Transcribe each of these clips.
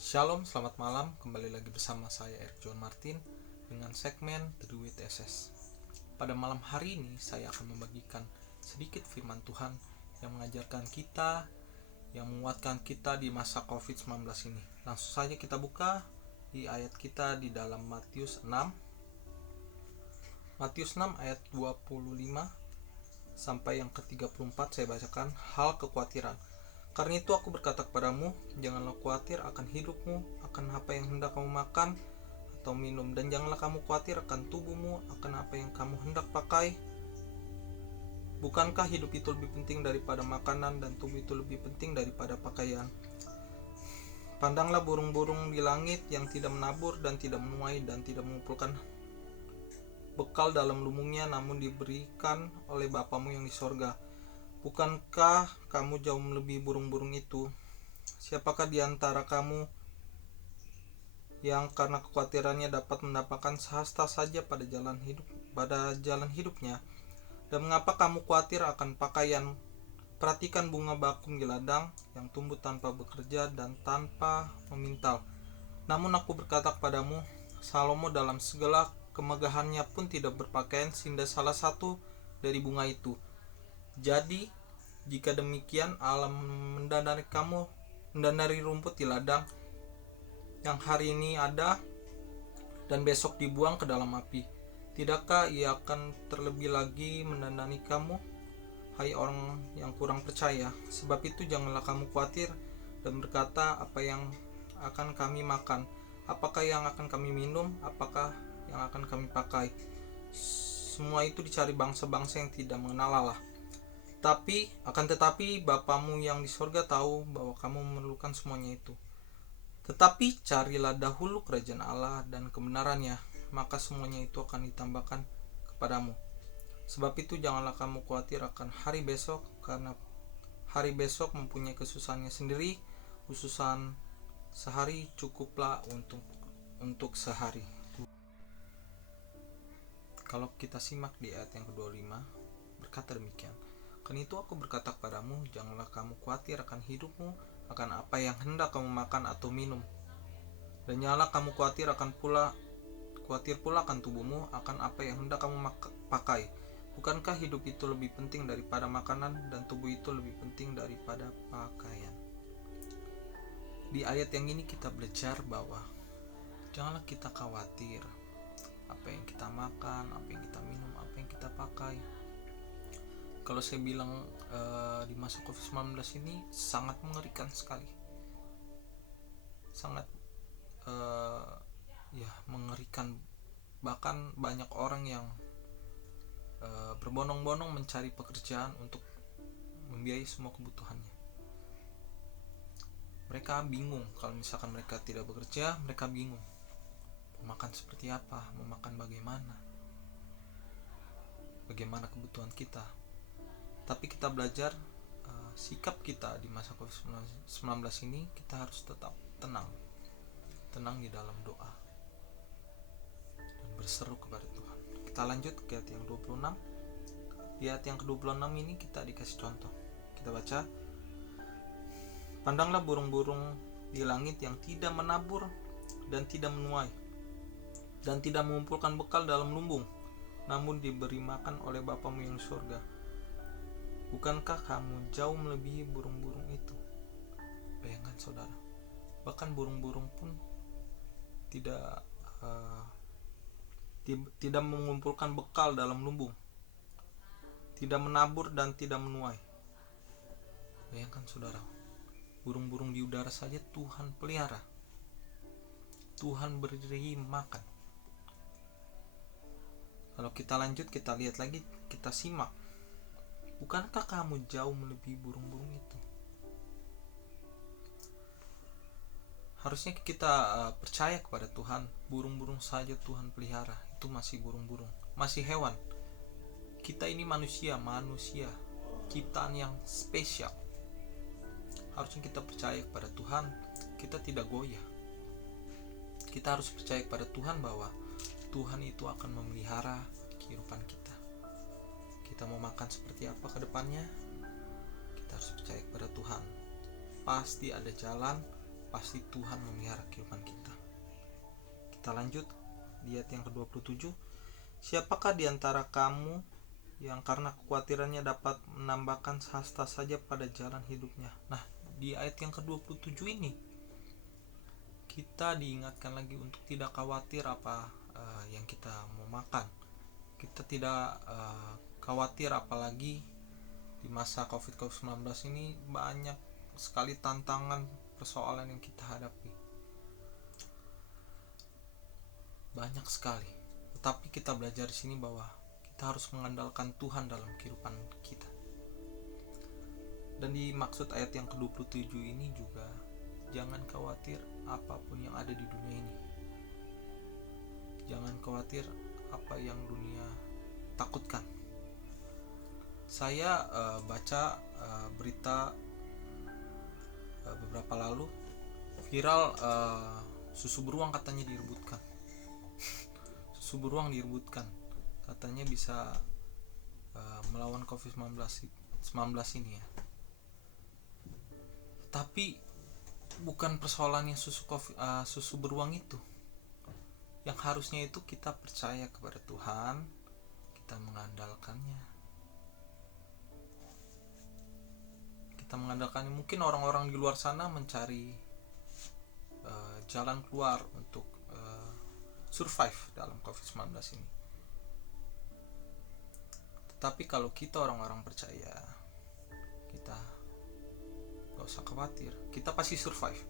Shalom, selamat malam. Kembali lagi bersama saya Eric John Martin dengan segmen Teduh with SS. Pada malam hari ini saya akan membagikan sedikit firman Tuhan yang mengajarkan kita, yang menguatkan kita di masa COVID-19 ini. Langsung saja kita buka di ayat kita di dalam Matius 6. Matius 6 ayat 25 sampai yang ke-34 saya bacakan. Hal kekhawatiran. Karena itu aku berkata kepadamu, janganlah khawatir akan hidupmu, akan apa yang hendak kamu makan atau minum, dan janganlah kamu khawatir akan tubuhmu, akan apa yang kamu hendak pakai. Bukankah hidup itu lebih penting daripada makanan, dan tubuh itu lebih penting daripada pakaian? Pandanglah burung-burung di langit yang tidak menabur dan tidak menuai dan tidak mengumpulkan bekal dalam lumbungnya, namun diberikan oleh Bapamu yang di sorga. Bukankah kamu jauh melebihi burung-burung itu? Siapakah di antara kamu yang karena kekhawatirannya dapat mendapatkan sehasta saja pada jalan hidupnya? Dan mengapa kamu khawatir akan pakaian? Perhatikan bunga bakung di ladang yang tumbuh tanpa bekerja dan tanpa memintal. Namun aku berkata kepadamu, Salomo dalam segala kemegahannya pun tidak berpakaian seindah salah satu dari bunga itu. Jadi, jika demikian Allah mendandari rumput di ladang yang hari ini ada dan besok dibuang ke dalam api. Tidakkah Ia akan terlebih lagi mendandani kamu, hai orang yang kurang percaya? Sebab itu janganlah kamu khawatir dan berkata, apa yang akan kami makan, apakah yang akan kami minum, apakah yang akan kami pakai. Semua itu dicari bangsa-bangsa yang tidak mengenal Allah. Tetapi Bapamu yang di sorga tahu bahwa kamu memerlukan semuanya itu. Tetapi carilah dahulu kerajaan Allah dan kebenarannya, maka semuanya itu akan ditambahkan kepadamu. Sebab itu janganlah kamu khawatir akan hari besok, karena hari besok mempunyai kesusahannya sendiri. Kesusahan sehari cukuplah untuk sehari. Kalau kita simak di ayat yang ke-25 berkata demikian. Karena itu aku berkata kepadamu, janganlah kamu khawatir akan hidupmu, akan apa yang hendak kamu makan atau minum. Dan janganlah kamu khawatir pula akan tubuhmu, akan apa yang hendak kamu pakai. Bukankah hidup itu lebih penting daripada makanan, dan tubuh itu lebih penting daripada pakaian? Di ayat yang ini kita belajar bahwa janganlah kita khawatir apa yang kita makan, apa yang kita minum, apa yang kita pakai. Kalau saya bilang di masa COVID-19 ini sangat mengerikan sekali, sangat mengerikan. Bahkan banyak orang yang berbondong-bondong mencari pekerjaan untuk membiayai semua kebutuhannya. Mereka bingung kalau misalkan mereka tidak bekerja, mereka bingung mau makan seperti apa, mau makan bagaimana kebutuhan kita. Tapi kita belajar sikap kita di masa COVID-19 ini, kita harus tetap tenang di dalam doa dan berseru kepada Tuhan. Kita lanjut ke ayat yang 26. Di ayat yang ke-26 ini kita dikasih contoh. Kita baca, pandanglah burung-burung di langit yang tidak menabur dan tidak menuai dan tidak mengumpulkan bekal dalam lumbung, namun diberi makan oleh Bapamu yang di surga. Bukankah kamu jauh melebihi burung-burung itu? Bayangkan saudara, bahkan burung-burung pun tidak mengumpulkan bekal dalam lumbung, tidak menabur dan tidak menuai. Bayangkan saudara, burung-burung di udara saja Tuhan pelihara, Tuhan beri makan. Kalau kita lanjut, kita lihat lagi, kita simak, bukankah kamu jauh melebihi burung-burung itu? Harusnya kita percaya kepada Tuhan. Burung-burung saja Tuhan pelihara, itu masih burung-burung, masih hewan. Kita ini manusia, ciptaan yang spesial. Harusnya kita percaya kepada Tuhan, kita tidak goyah. Kita harus percaya kepada Tuhan bahwa Tuhan itu akan memelihara kehidupan kita. Kita mau makan seperti apa ke depannya, kita harus percaya kepada Tuhan. Pasti ada jalan pasti Tuhan memelihara kehidupan kita. Kita lanjut di ayat yang ke-27. Siapakah di antara kamu yang karena kekhawatirannya dapat menambahkan sehasta saja pada jalan hidupnya? Nah, di ayat yang ke-27 ini kita diingatkan lagi untuk tidak khawatir apa yang kita mau makan. Kita tidak khawatir, apalagi di masa COVID-19 ini banyak sekali tantangan, persoalan yang kita hadapi. Banyak sekali. Tetapi kita belajar di sini bahwa kita harus mengandalkan Tuhan dalam kehidupan kita. Dan dimaksud ayat yang ke-27 ini juga, jangan khawatir apapun yang ada di dunia ini. Jangan khawatir apa yang dunia takutkan. Saya baca berita beberapa lalu, viral susu beruang katanya direbutkan. Susu beruang direbutkan, katanya bisa melawan COVID-19 ini ya. Tapi bukan persoalannya susu beruang itu. Yang harusnya itu kita percaya kepada Tuhan, kita mengandalkannya. Mungkin orang-orang di luar sana mencari jalan keluar untuk survive dalam COVID-19 ini. Tetapi kalau kita orang-orang percaya, kita gak usah khawatir, kita pasti survive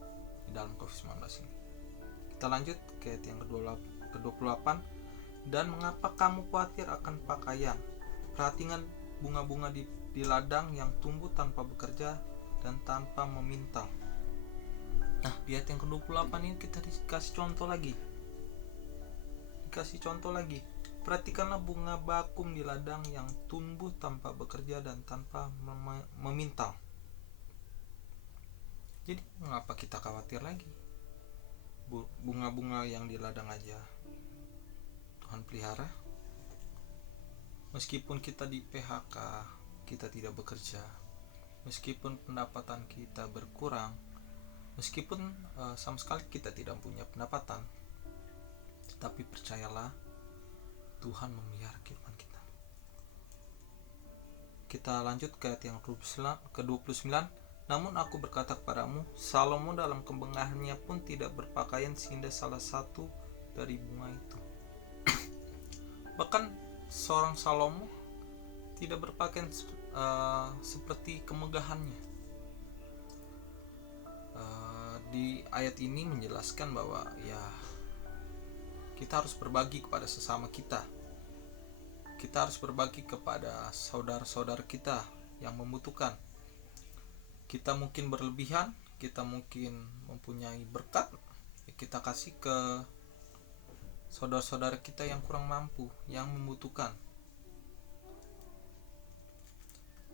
di dalam COVID-19 ini. Kita lanjut ke ayat yang ke-28. Dan mengapa kamu khawatir akan pakaian? Perhatikan bunga-bunga di ladang yang tumbuh tanpa bekerja dan tanpa memintal. Nah, di ayat yang ke-28 ini kita dikasih contoh lagi. Perhatikanlah bunga bakum di ladang yang tumbuh tanpa bekerja dan tanpa memintal. Jadi mengapa kita khawatir lagi? Bunga-bunga yang di ladang aja Tuhan pelihara. Meskipun kita di PHK, kita tidak bekerja, meskipun pendapatan kita berkurang, meskipun sama sekali kita tidak punya pendapatan, tapi percayalah, Tuhan memelihara kehidupan kita. Kita lanjut ke ayat yang ke-29. Namun aku berkata kepadamu, Salomo dalam kemegahannya pun tidak berpakaian seindah salah satu dari bunga itu. Bahkan seorang Salomo tidak berpakaian seperti kemegahannya. Di ayat ini menjelaskan bahwa ya, kita harus berbagi kepada sesama kita. Kita harus berbagi kepada saudara-saudara kita yang membutuhkan. Kita mungkin berlebihan, kita mungkin mempunyai berkat, ya kita kasih ke saudara-saudara kita yang kurang mampu, yang membutuhkan,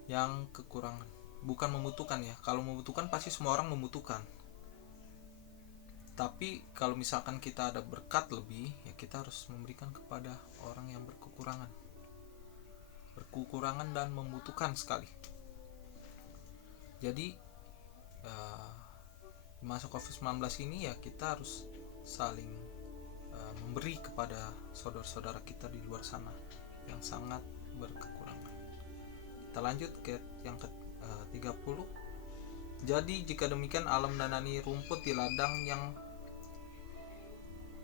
yang kekurangan. Bukan membutuhkan ya, kalau membutuhkan pasti semua orang membutuhkan. Tapi kalau misalkan kita ada berkat lebih, ya kita harus memberikan kepada orang yang berkekurangan dan membutuhkan sekali. Jadi di masa COVID-19 ini ya kita harus saling memberi kepada saudara-saudara kita di luar sana yang sangat berkekurangan. Kita lanjut ke yang ke-30. Jadi jika demikian Allah mendanani rumput di ladang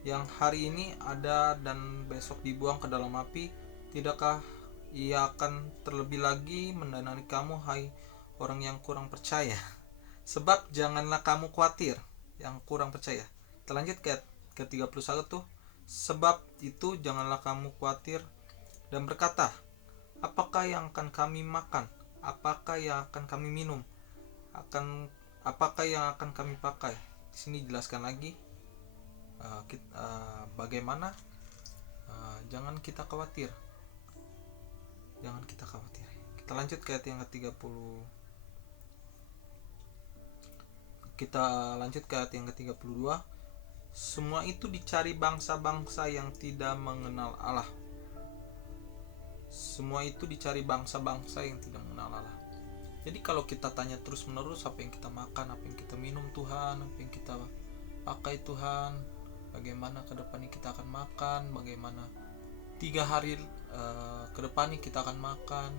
yang hari ini ada dan besok dibuang ke dalam api, tidakkah Ia akan terlebih lagi mendanani kamu, hai orang yang kurang percaya? Sebab janganlah kamu khawatir, yang kurang percaya. Kita lanjut ke 31 tuh. Sebab itu janganlah kamu khawatir dan berkata, apakah yang akan kami makan? Apakah yang akan kami minum? Apakah yang akan kami pakai? Di sini jelaskan lagi bagaimana jangan kita khawatir. Kita lanjut ke ayat yang ke-30. Kita lanjut ke ayat yang ke-32. Semua itu dicari bangsa-bangsa yang tidak mengenal Allah. Semua itu dicari bangsa-bangsa yang tidak mengenal Allah. Jadi kalau kita tanya terus menerus apa yang kita makan, apa yang kita minum Tuhan, apa yang kita pakai Tuhan, bagaimana ke depannya kita akan makan, bagaimana 3 hari ke depannya kita akan makan,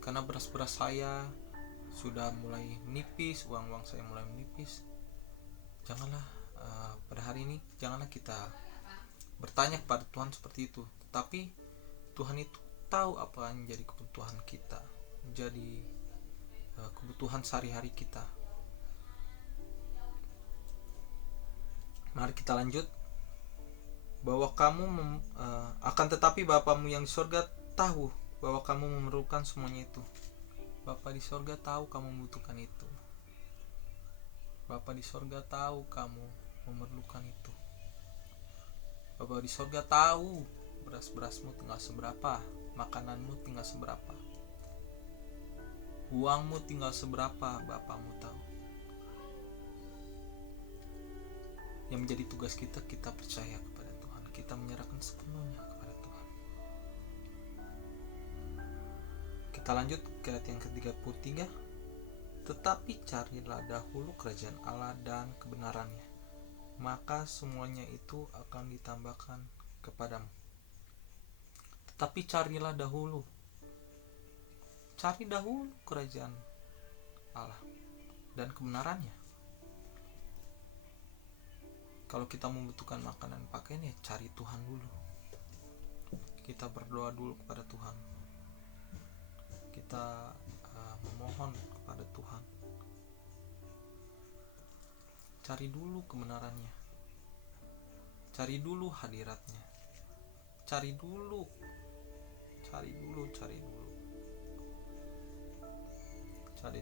karena beras-beras saya sudah mulai menipis, uang saya mulai menipis. Janganlah pada hari ini janganlah kita bertanya kepada Tuhan seperti itu, tetapi Tuhan itu tahu apa yang menjadi kebutuhan kita, menjadi kebutuhan sehari-hari kita. Mari kita lanjut. Bahwa kamu akan tetapi Bapamu yang di surga tahu bahwa kamu memerlukan semuanya itu. Bapa di surga tahu kamu membutuhkan itu. Bapa di surga tahu kamu memerlukan itu. Bapa di surga tahu beras-berasmu tinggal seberapa, makananmu tinggal seberapa, uangmu tinggal seberapa. Bapamu tahu. Yang menjadi tugas kita, kita percaya kepada Tuhan, kita menyerahkan sepenuhnya kepada Tuhan. Kita lanjut ke ayat yang ke-33. Tetapi carilah dahulu kerajaan Allah dan kebenarannya, maka semuanya itu akan ditambahkan kepadamu. Tetapi carilah dahulu, cari dahulu kerajaan Allah dan kebenarannya. Kalau kita membutuhkan makanan pakaian, ya cari Tuhan dulu. Kita berdoa dulu kepada Tuhan. Kita memohon kepada Tuhan. Cari dulu kebenarannya. Cari dulu hadiratnya. Cari dulu. Cari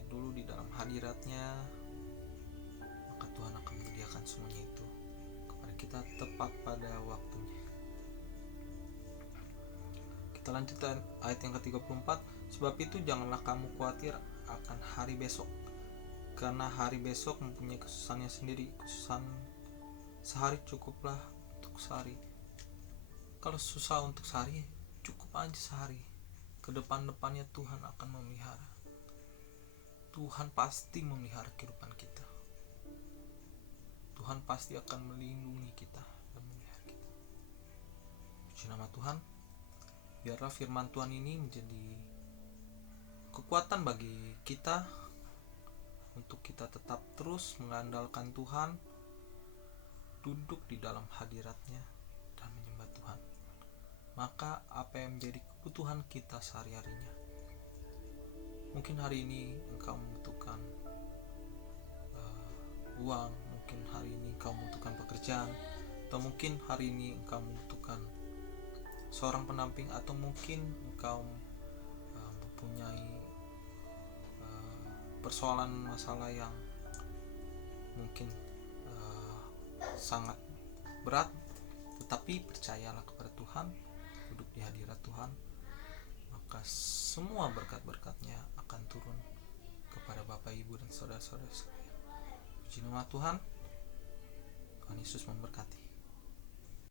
dulu di dalam hadiratnya, maka Tuhan akan menyediakan semuanya itu kepada kita tepat pada waktunya. Kita lanjutkan ayat yang ke-34. Sebab itu janganlah kamu khawatir akan hari besok, karena hari besok mempunyai kesusahannya sendiri. Kesusahan sehari cukuplah untuk sehari. Kalau susah untuk sehari, cukup aja sehari. Kedepannya Tuhan akan memelihara. Tuhan pasti memelihara kehidupan kita. Tuhan pasti akan melindungi kita dan memelihara kita. Puji nama Tuhan. Biarlah firman Tuhan ini menjadi kekuatan bagi kita untuk kita tetap terus mengandalkan Tuhan, duduk di dalam hadiratnya dan menyembah Tuhan. Maka apa yang menjadi kebutuhan kita sehari-harinya, mungkin hari ini engkau membutuhkan uang, mungkin hari ini engkau membutuhkan pekerjaan, atau mungkin hari ini engkau membutuhkan seorang pendamping, atau mungkin engkau mempunyai persoalan masalah yang mungkin sangat berat, tetapi percayalah kepada Tuhan, duduk di hadirat Tuhan, maka semua berkat-berkatnya akan turun kepada Bapak, Ibu, dan saudara-saudara sekalian. Puji nama Tuhan. Tuhan Yesus memberkati.